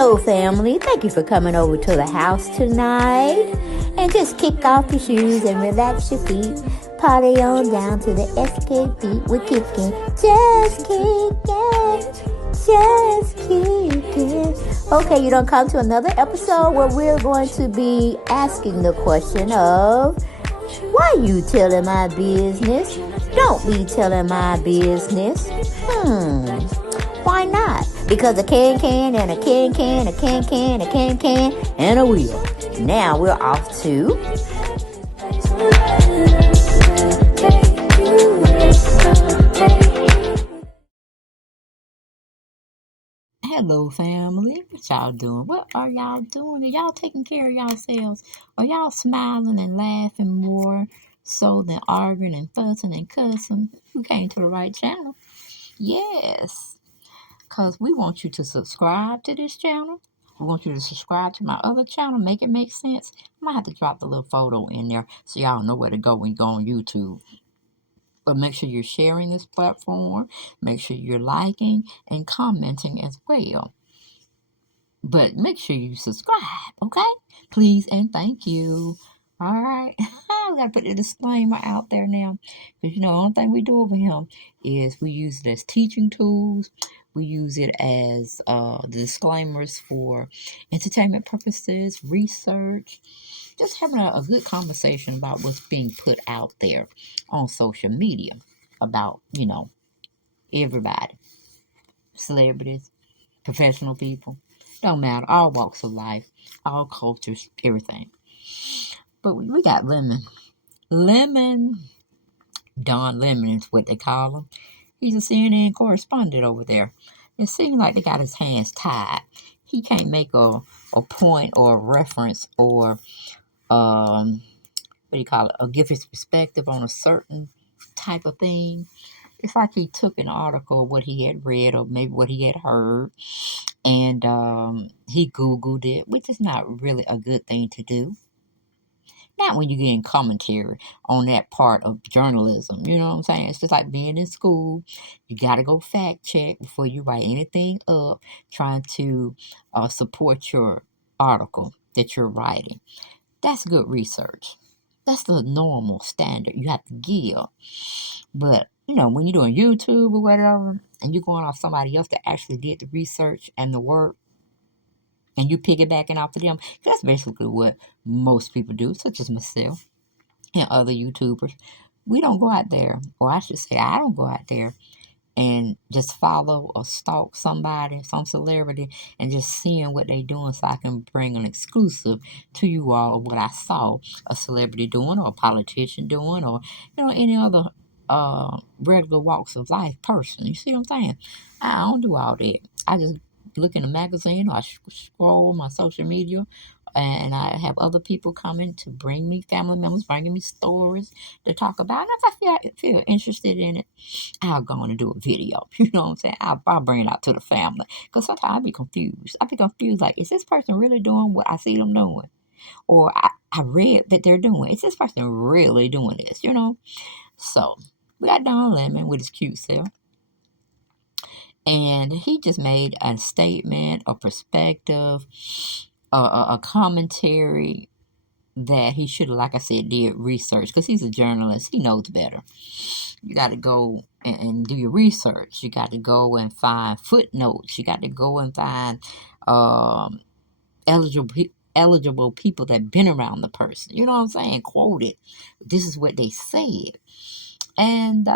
Hello, family. Thank you for coming over to the house tonight. And just kick off your shoes and relax your feet. Party on down to the SK beat. We're kicking. Just kicking. Just kicking. Okay, you don't come to another episode where we're going to be asking the question of, why you telling my business? Don't be telling my business. Why not? Because a can and a can, a can, a can, and a wheel. Now we're off to... Hello, family. What y'all doing? What are y'all doing? Are y'all taking care of yourselves? Are y'all smiling and laughing more so than arguing and fussing and cussing? You came to the right channel. Yes, because we want you to subscribe to this channel. We want you to subscribe to my other channel. Make it make sense. I might have to drop the little photo in there so y'all know where to go when you go on YouTube. But make sure you're sharing this platform. Make sure you're liking and commenting as well. But make sure you subscribe, okay? Please and thank you. All right. We got to put the disclaimer out there now. Because, the only thing we do over here is we use it as teaching tools. We use it as the disclaimers for entertainment purposes, research, just having a good conversation about what's being put out there on social media about, everybody, celebrities, professional people. Don't matter, all walks of life, all cultures, everything. But we got Lemon. Don Lemon is what they call him. He's a CNN correspondent over there. It seems like they got his hands tied. He can't make a point or a reference or or give his perspective on a certain type of thing. It's like he took an article of what he had read or maybe what he had heard, and he Googled it, which is not really a good thing to do. Not when you're getting commentary on that part of journalism. You know what I'm saying? It's just like being in school. You got to go fact check before you write anything up trying to support your article that you're writing. That's good research. That's the normal standard you have to give. But, when you're doing YouTube or whatever, and you're going off somebody else that actually did the research and the work, and you piggybacking off of them, that's basically what most people do, such as myself and other YouTubers. We don't go out there, or I should say, I don't go out there and just follow or stalk somebody, some celebrity, and just seeing what they doing so I can bring an exclusive to you all of what I saw a celebrity doing or a politician doing or, any other regular walks of life person. You see what I'm saying? I don't do all that. I just look in a magazine or I scroll my social media and I have other people coming to bring me family members, bringing me stories to talk about. And if I feel interested in it, I'll go on and do a video. You know what I'm saying? I'll bring it out to the family. Because sometimes I be confused. Like, is this person really doing what I see them doing? Or I read that they're doing. Is this person really doing this? So, we got Don Lemon with his cute self. And he just made a statement, a perspective, a commentary that he should have, like I said, did research. Because he's a journalist. He knows better. You got to go and do your research. You got to go and find footnotes. You got to go and find eligible people that been around the person. You know what I'm saying? Quoted. This is what they said. And,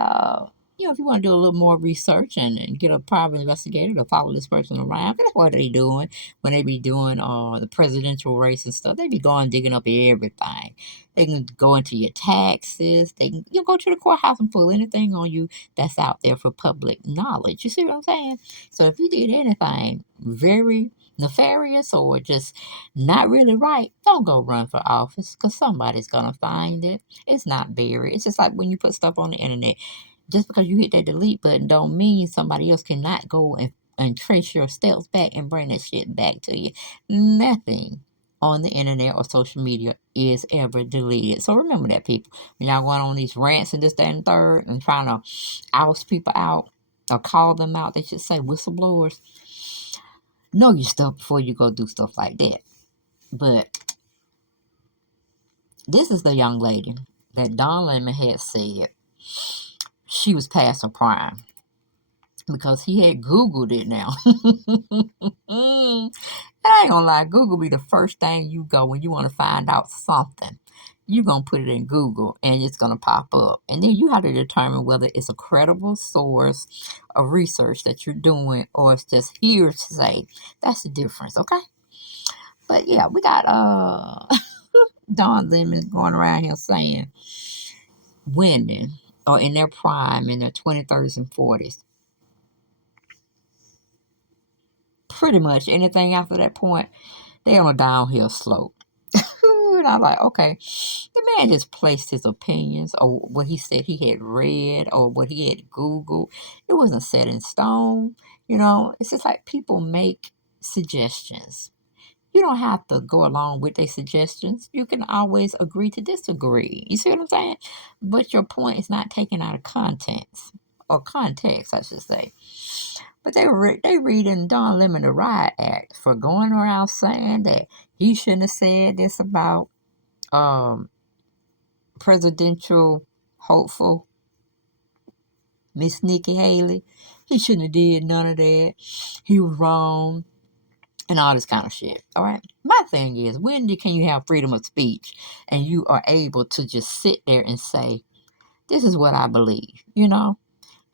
if you want to do a little more research and get a private investigator to follow this person around, that's what they doing when they be doing the presidential race and stuff. They be going digging up everything. They can go into your taxes. They can go to the courthouse and pull anything on you that's out there for public knowledge. You see what I'm saying? So if you did anything very nefarious or just not really right, don't go run for office because somebody's going to find it. It's not buried. It's just like when you put stuff on the internet. Just because you hit that delete button don't mean somebody else cannot go and trace your steps back and bring that shit back to you. Nothing on the internet or social media is ever deleted. So remember that, people. When y'all going on these rants and this, that, and third and trying to oust people out or call them out, they should say whistleblowers. know your stuff before you go do stuff like that. But this is the young lady that Don Lemon had said she was past her prime because he had Googled it now. I ain't gonna lie, Google be the first thing you go when you want to find out something. You're gonna put it in Google and it's gonna pop up. And then you have to determine whether it's a credible source of research that you're doing or it's just hearsay. That's the difference, okay? But yeah, we got Don Lemon going around here saying women are in their prime in their 20s, 30s, and 40s. Pretty much anything after that point, they on a downhill slope. And I'm like, okay, the man just placed his opinions or what he said he had read or what he had Googled. It wasn't set in stone. It's just like people make suggestions. You don't have to go along with their suggestions. You can always agree to disagree. You see what I'm saying? But your point is not taken out of context, or context, I should say. But they reading Don Lemon the riot act for going around saying that he shouldn't have said this about um, presidential hopeful Miss Nikki Haley. He shouldn't have did none of that. He was wrong and all this kind of shit. All right. My thing is, when can you have freedom of speech and you are able to just sit there and say, "This is what I believe,"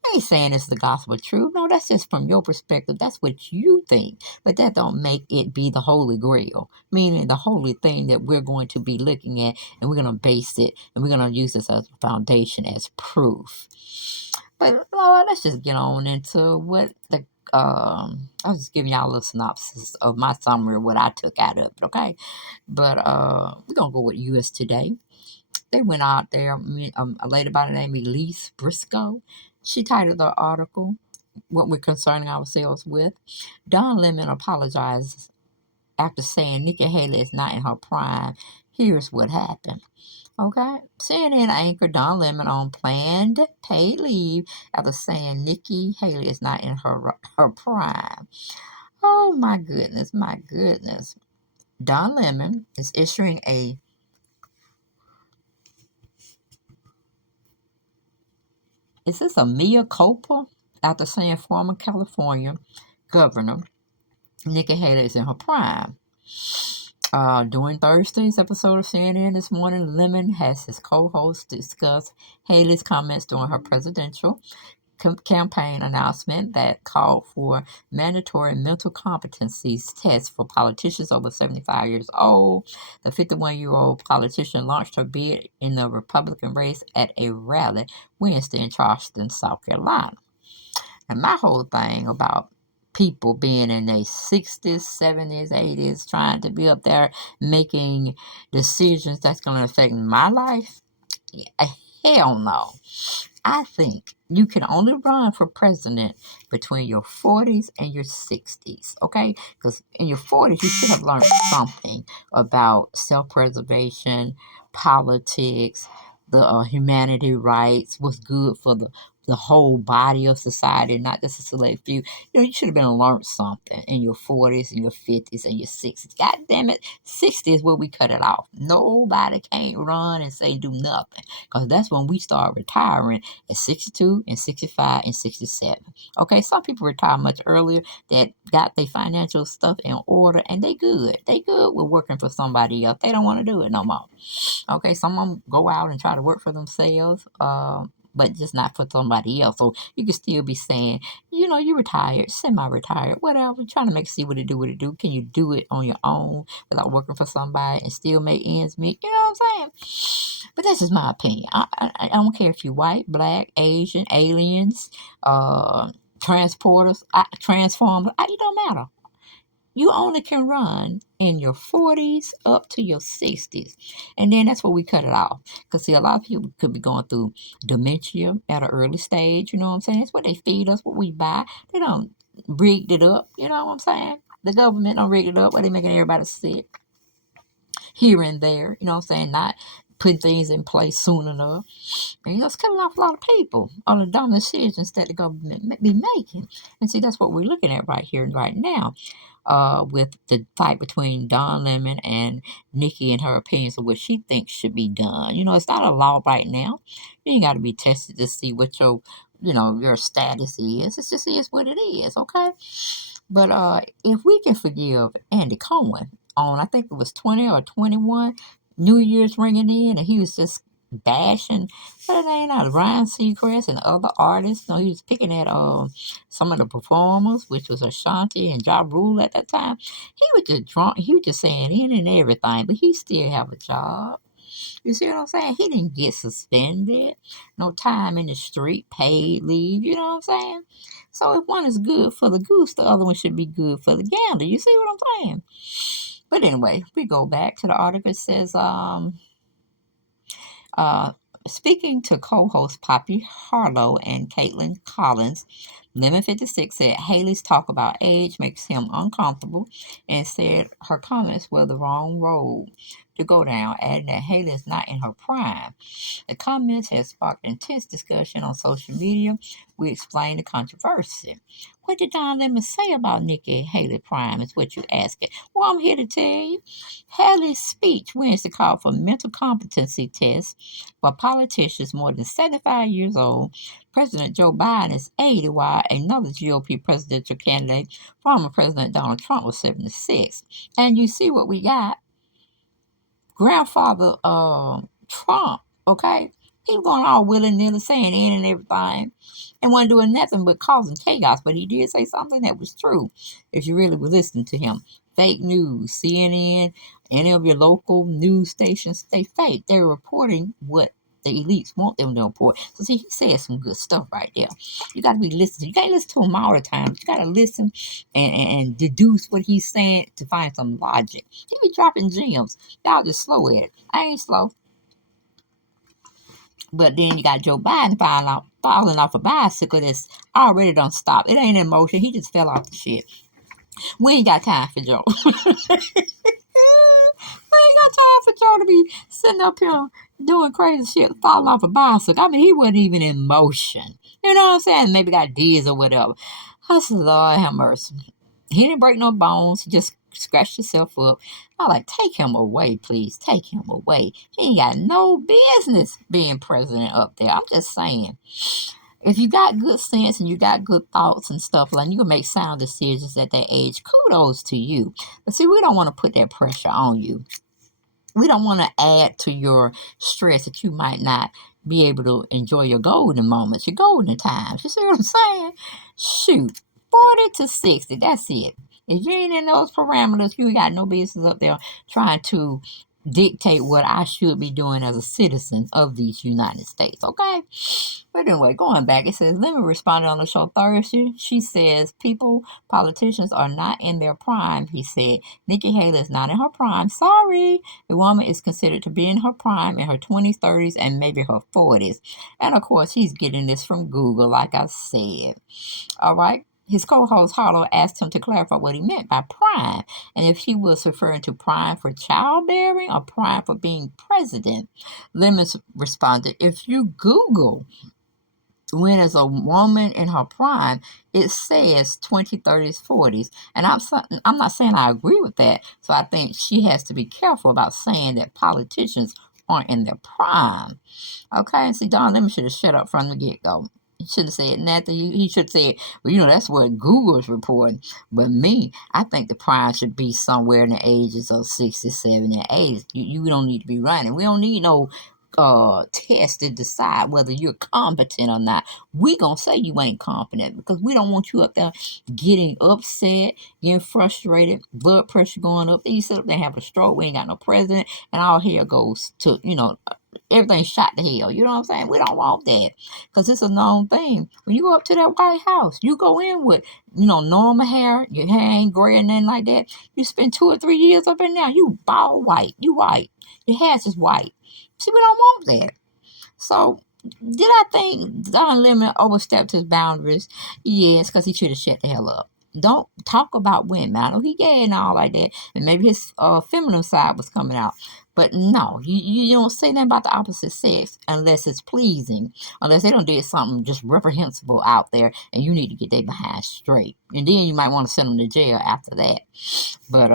I ain't saying it's the gospel truth. No, that's just from your perspective. That's what you think. But that don't make it be the holy grail, meaning the holy thing that we're going to be looking at and we're going to base it and we're going to use this as a foundation, as proof. But Lord, let's just get on into what I was just giving y'all a little synopsis of my summary of what I took out of it, okay? But we're going to go with US Today. They went out there, a lady by the name of Elise Briscoe. She titled the article, "What We're Concerning Ourselves With." Don Lemon apologizes after saying Nikki Haley is not in her prime. Here's what happened. Okay. CNN anchor Don Lemon on planned paid leave after saying Nikki Haley is not in her prime. Oh my goodness, my goodness. Don Lemon is issuing is this a mea culpa? After saying former California Governor Nikki Haley is in her prime. During Thursday's episode of CNN This Morning, Lemon has his co-host discuss Haley's comments during her presidential campaign announcement that called for mandatory mental competencies tests for politicians over 75 years old. The 51-year-old politician launched her bid in the Republican race at a rally Wednesday in Charleston, South Carolina. And my whole thing about people being in their 60s, 70s, 80s, trying to be up there making decisions that's going to affect my life, hell no. I think you can only run for president between your 40s and your 60s, okay? Because in your 40s, you should have learned something about self-preservation, politics, the humanity rights, what's good for the whole body of society, not just a select few. You should have been learned something in your 40s and your 50s and your 60s. God damn it, 60 is where we cut it off. Nobody can't run and say do nothing, because that's when we start retiring at 62 and 65 and 67. Okay, some people retire much earlier that got their financial stuff in order and they good. They good with working for somebody else. They don't want to do it no more. Okay, some of them go out and try to work for themselves, but just not for somebody else. So you can still be saying, you retired, semi-retired, whatever, trying to see what it do. Can you do it on your own without working for somebody and still make ends meet? You know what I'm saying? But that's just my opinion. I don't care if you're white, black, Asian, aliens, transporters, transformers. It don't matter. You only can run in your 40s up to your 60s. And then that's where we cut it off. Because, see, a lot of people could be going through dementia at an early stage. You know what I'm saying? It's what they feed us, what we buy. They don't rigged it up. You know what I'm saying? The government don't rig it up where they making everybody sick here and there. You know what I'm saying? Not putting things in place soon enough. And it's cutting off a lot of people on the dumb decisions that the government be making. And see, that's what we're looking at right here and right now. with the fight between Don Lemon and Nikki and her opinions of what she thinks should be done. It's not a law right now. You ain't got to be tested to see what your status is. It just is what it is, okay? But if we can forgive Andy Cohen on, I think it was 20 or 21, New Year's ringing in, and he was just bashing, what are they now, Ryan Seacrest and other artists. He was picking at some of the performers, which was Ashanti and Ja Rule at that time. He was just drunk. He was just saying in and everything, but he still have a job. You see what I'm saying? He didn't get suspended. No time in the street, paid leave. You know what I'm saying? So if one is good for the goose, the other one should be good for the gander. You see what I'm saying? But anyway, we go back to the article. It says, uh, speaking to co-host Poppy Harlow and Caitlin Collins, Lemon 56 said Haley's talk about age makes him uncomfortable and said her comments were the wrong road to go down, adding that Haley is not in her prime. The comments have sparked intense discussion on social media. We explained the controversy. What did Don Lemon say about Nikki Haley Prime is what you asking. Well, I'm here to tell you. Haley's speech Wednesday called for mental competency tests for politicians more than 75 years old. President Joe Biden is 80, while another GOP presidential candidate, former President Donald Trump, was 76. And you see what we got? Grandfather Trump, okay? He was going all willy-nilly saying in and everything and wasn't doing nothing but causing chaos. But he did say something that was true if you really were listening to him. Fake news, CNN, any of your local news stations, they fake. They're reporting what the elites want them to report. So see, he said some good stuff right there. You got to be listening. You can't listen to him all the time. You got to listen and deduce what he's saying to find some logic. He be dropping gems. Y'all just slow at it. I ain't slow. But then you got Joe Biden falling off a bicycle that's already done stopped. It ain't in motion. He just fell off the shit. We ain't got time for Joe. We ain't got time for Joe to be sitting up here doing crazy shit, falling off a bicycle. I mean, he wasn't even in motion. You know what I'm saying? Maybe got dizzy or whatever. I said, Lord have mercy. He didn't break no bones. He just scratched himself up. I like, take him away, please. Take him away. He ain't got no business being president up there. I'm just saying. If you got good sense and you got good thoughts and stuff, like you can make sound decisions at that age, kudos to you. But see, we don't want to put that pressure on you. We don't want to add to your stress that you might not be able to enjoy your golden moments, your golden times. You see what I'm saying? Shoot, 40 to 60, that's it. If you ain't in those parameters, you ain't got no business up there trying to dictate what I should be doing as a citizen of these United States, okay? But anyway, going back, it says, Lemon responded on the show Thursday. She says, politicians are not in their prime, he said. Nikki Haley is not in her prime. Sorry. The woman is considered to be in her prime in her 20s, 30s, and maybe her 40s. And of course, he's getting this from Google, like I said. All right. His co-host Harlow asked him to clarify what he meant by prime and if he was referring to prime for childbearing or prime for being president. Lemon responded, if you Google when is a woman in her prime, it says 20s, 30s, 40s. And I'm not saying I agree with that. So I think she has to be careful about saying that politicians aren't in their prime. Okay, and see, Don Lemon should have shut up from the get-go. He should have said nothing. He should have said, well, that's what Google's reporting. But me, I think the prime should be somewhere in the ages of 60, 70, 80. You don't need to be running. We don't need no test to decide whether you're competent or not. We gonna say you ain't competent because we don't want you up there getting upset, getting frustrated, blood pressure going up. Then you sit up there and have a stroke. We ain't got no president, and all hell goes to everything shot to hell. You know what I'm saying? We don't want that because it's a known thing. When you go up to that White House, you go in with normal hair. Your hair ain't gray or nothing like that. You spend 2 or 3 years up in there. You bald white. You white. Your hair's just white. See, we don't want that. So, did I think Don Lemon overstepped his boundaries? Yes, because he should have shut the hell up. don't talk about women. I know he gay and all like that, and maybe his feminine side was coming out. But no, you don't say nothing about the opposite sex unless it's pleasing, unless they don't did something just reprehensible out there, and you need to get their behind straight. And then you might want to send them to jail after that. But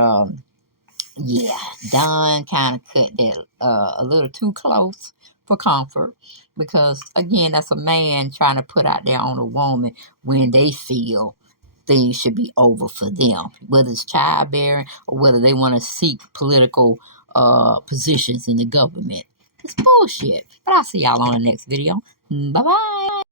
yeah, Don kind of cut that a little too close for comfort, because again, that's a man trying to put out there on a woman when they feel things should be over for them, whether it's childbearing or whether they want to seek political positions in the government. It's bullshit. But I'll see y'all on the next video. Bye bye.